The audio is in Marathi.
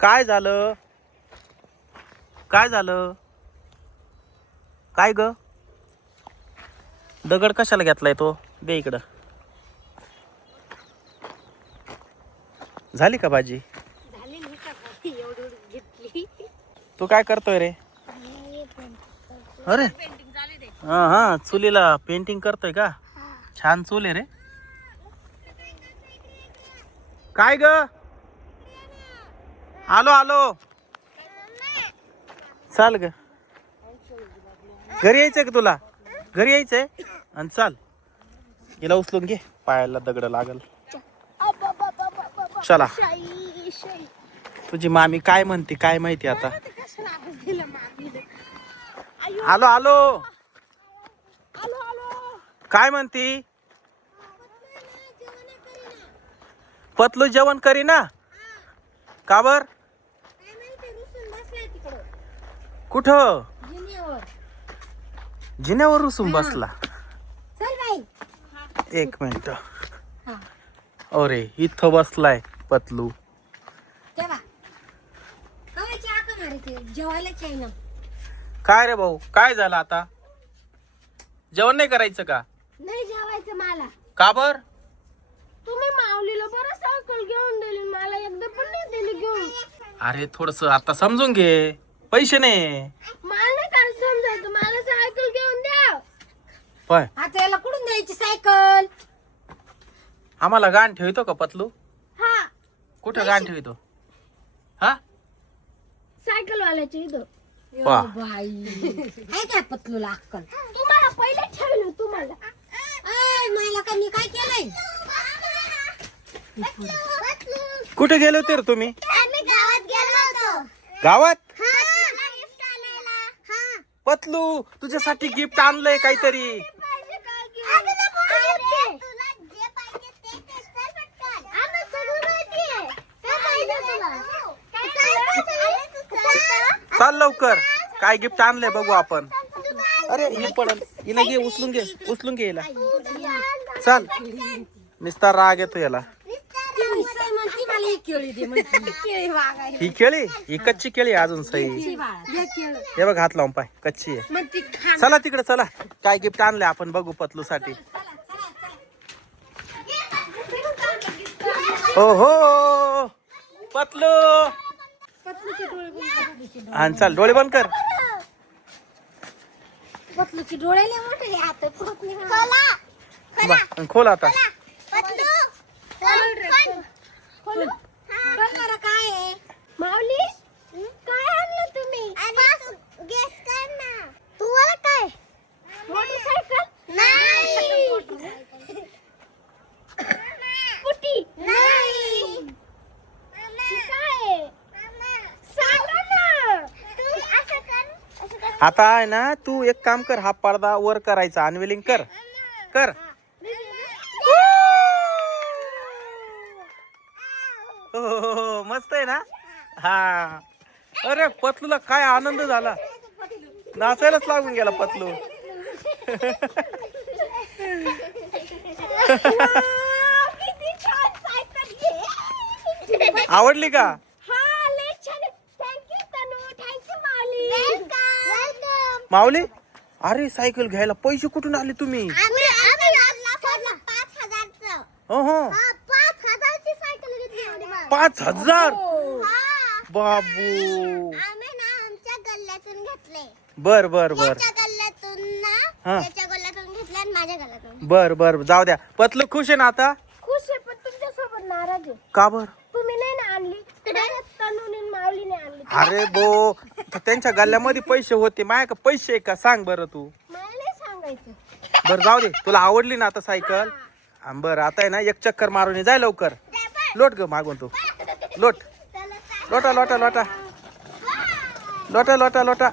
काय झालं? काय झालं? काय ग? दगड कशाला घेतलाय तो? दे इकडं. झाली का भाजी? तू काय करतोय रे? अरे. हा हा चुलीला पेंटिंग करतोय का? छान चूल आहे रे. काय ग? आलो आलो. चाल ग. घरी यायचंय का तुला? घरी यायचंय? आणि चाल. हिला उचलून घे. पायाला दगड लागल. चला. तुझी मामी काय म्हणते काय माहिती आता? आलो आलो. काय म्हणती? पतलू जेवण करी ना का बर काय माहिती रुसून बसलाय तिकडं कुठं? जिन्यावर. जिन्यावर रुसून बसला. चल बाई. एक मिनिट. अरे इथं बसलाय पतलू. तेव्हा. कवाची आका मारायची जेवायलाच आहे ना काय रे भाऊ? काय झालं आता? जेवण नाही करायचं का? नाही जेवायचं मला. का बर? तुम्ही माऊलीला बरं सायकल घेऊन दिली मला एकदा पण नाही दिली घेऊन. अरे थोडस आता समजून घे. पैसे नाही मला नाही काय समजायचं? मला सायकल घेऊन द्या. आता याला कुठून द्यायची सायकल? आम्हाला गाण ठेवतो का पतलू? हा. कुठं गाण ठेवतो? हा? सायकल वाल्याची इथं वा बाई. आहे काय पतलूला अक्कल? तुम्हाला पहिले ठेवलं तुम्हाला. मला का मी काय केलंय? कुठे गेले होते रे तुम्ही? आम्ही गावात गेलो होतो. गावात? पतलू तुझ्यासाठी गिफ्ट आणलंय काहीतरी. चाल लवकर. काय गिफ्ट आणलंय बघू आपण. अरे हे पडल. हिला घे उचलून घे उचलून घे हिला. चाल. निस्तार राग येतो याला. ही केळी ही कच्ची केळी आहे अजून सही हे बघ हात लावून पाय. कच्ची आहे. चला तिकडे चला. काय गिफ्ट आणलंय आपण बघू पतलू साठी हो हो. पतलू. आणि चाल डोळे बंद कर. पतलूचे डोळे लय मोठे हात बा, आणि खोल आता काय आहे माऊली काय आणलं तुम्ही गेस कर ना तुम्हाला काय मोटरसायकल नाही स्कूटी नाही काय सांगा ना असं कर असं कर आता आहे ना तू एक काम कर हा पडदा वर करायचा अनविलिंग कर. कर. हो, हो, हो, मस्त आहे ना? हा. अरे पतलूला काय आनंद झाला. नाचायलाच लागून गेला पतलू. आवडली का हा लय छान thank you Tanu thank you Mauli welcome माऊली? अरे सायकल घ्यायला पैसे कुठून आले तुम्ही? हो हो. पाच हजार? हा. बाबू. बर बर बर. हा. बर बर. जाऊ द्या. पतलू खुश आहे ना आता? खुश आहे पण तुमच्यासोबत नाराज आहे. का बर? तुम्ही नाही ना आणली? माऊलीने आणली. अरे बो त्यांच्या गल्ल्यामध्ये पैसे होते. माया का पैसे आहे का? सांग बरं तू. मला नाही सांगायचं. बर जाऊ दे. तुला आवडली ना आता सायकल? हा, बरं आता आहे ना एक चक्कर मारून ये, जाय लवकर. लोट ग मागून तू. लोट. लोटा लोटा लोटा. लोटा लोटा लोटा.